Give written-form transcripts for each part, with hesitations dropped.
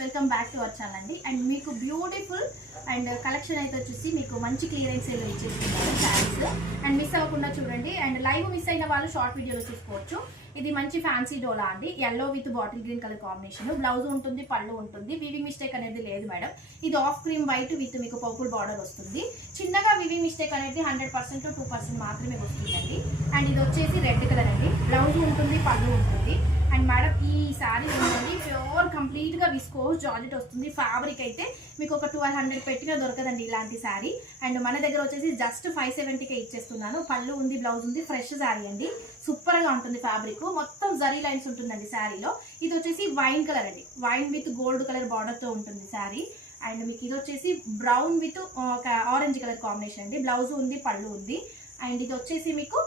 Welcome back to our channel అండి. And మీకు beautiful and collection అయితే వచ్చేసి మీకు మంచి క్లియరెన్స్ సేల్ ఇచ్చేస్తున్నారు శారీస్. అండ్ మిస్ అవ్వకుండా చూడండి. అండ్ లైవ్ మిస్ అయిన వాళ్ళు షార్ట్ వీడియోలో చూసుకోవచ్చు. ఇది మంచి ఫ్యాన్సీ డోలా అండి. Yellow with bottle green colour combination. Blouse ఉంటుంది, పళ్ళు ఉంటుంది. వీవింగ్ మిస్టేక్ అనేది లేదు మేడం. ఇది ఆఫ్ క్రీమ్ వైట్ విత్ మీకు పర్పుల్ బార్డర్ వస్తుంది. చిన్నగా వీవింగ్ మిస్టేక్ అనేది 100% to 2% మాత్రమే వస్తుందండి. అండ్ ఇది వచ్చేసి రెడ్ కలర్ అండి. బ్లౌజ్ ఉంటుంది, పళ్ళు ఉంటుంది. అండ్ మేడం ఈ శారీ ఏంటండి ప్యూర్ కంప్లీట్గా విస్కోస్ జార్జెట్ వస్తుంది. ఫ్యాబ్రిక్ అయితే మీకు ఒక 1200 పెట్టినా దొరకదండి ఇలాంటి శారీ. అండ్ మన దగ్గర వచ్చేసి జస్ట్ 570కే ఇచ్చేస్తున్నాను. పళ్ళు ఉంది, బ్లౌజ్ ఉంది. ఫ్రెష్ శారీ అండి. సూపర్గా ఉంటుంది ఫ్యాబ్రిక్. మొత్తం జరీ లైన్స్ ఉంటుందండి శారీలో. ఇది వచ్చేసి వైన్ కలర్ అండి. వైన్ విత్ గోల్డ్ కలర్ బార్డర్తో ఉంటుంది శారీ. అండ్ మీకు ఇది వచ్చేసి బ్రౌన్ విత్ ఒక ఆరెంజ్ కలర్ కాంబినేషన్ అండి. బ్లౌజ్ ఉంది, పళ్ళు ఉంది. అండ్ ఇది వచ్చేసి మీకు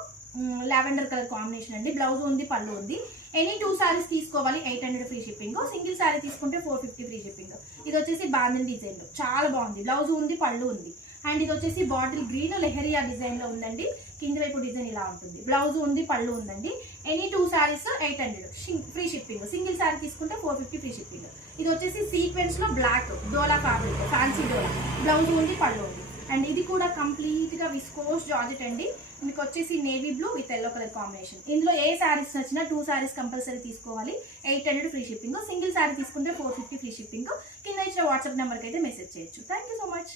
లావెండర్ కలర్ కాంబినేషన్ అండి. బ్లౌజ్ ఉంది, పళ్ళు ఉంది. ఎనీ 2 సారీస్ తీసుకోవాలి 800 ఫ్రీ షిప్పింగ్. సింగిల్ సారీ తీసుకుంటే 450 ఫ్రీ షిప్పింగ్. ఇది వచ్చేసి బాంధన్ డిజైన్ లో చాలా బాగుంది. బ్లౌజ్ ఉంది, పళ్ళు ఉంది. అండ్ ఇది వచ్చేసి బాటిల్ గ్రీన్ లెహరియా డిజైన్ లో ఉందండి. కింద వైపు డిజైన్ ఇలా ఉంటుంది. బ్లౌజ్ ఉంది, పళ్ళు ఉందండి. Any 2 saris 800 free shipping. Single sorry తీసుకుంటే 450 ఫ్రీ షిప్పింగ్. ఇది వచ్చేసి సీక్వెన్స్ లో బ్లాక్ డోలా ఫ్యాబ్రిక్, ఫ్యాన్సీ డోలా. బ్లౌజ్ ఉంది, పళ్ళు ఉంది. అండ్ ఇది కూడా కంప్లీట్ గా విస్కోస్ జార్జెట్ అండి. మీకు వచ్చేసి navy blue with yellow colour combination. ఇందులో ఏ శారీస్ నచ్చినా 2 సారీస్ కంపల్సరీ తీసుకోవాలి. 800 ఫ్రీ షిప్పింగ్. సింగిల్ శారీ తీసుకుంటే 450 ఫ్రీ షిప్పింగ్. కింద ఇచ్చిన వాట్సాప్ నెంబర్కి అయితే మెసేజ్ చేయొచ్చు. Thank you so much.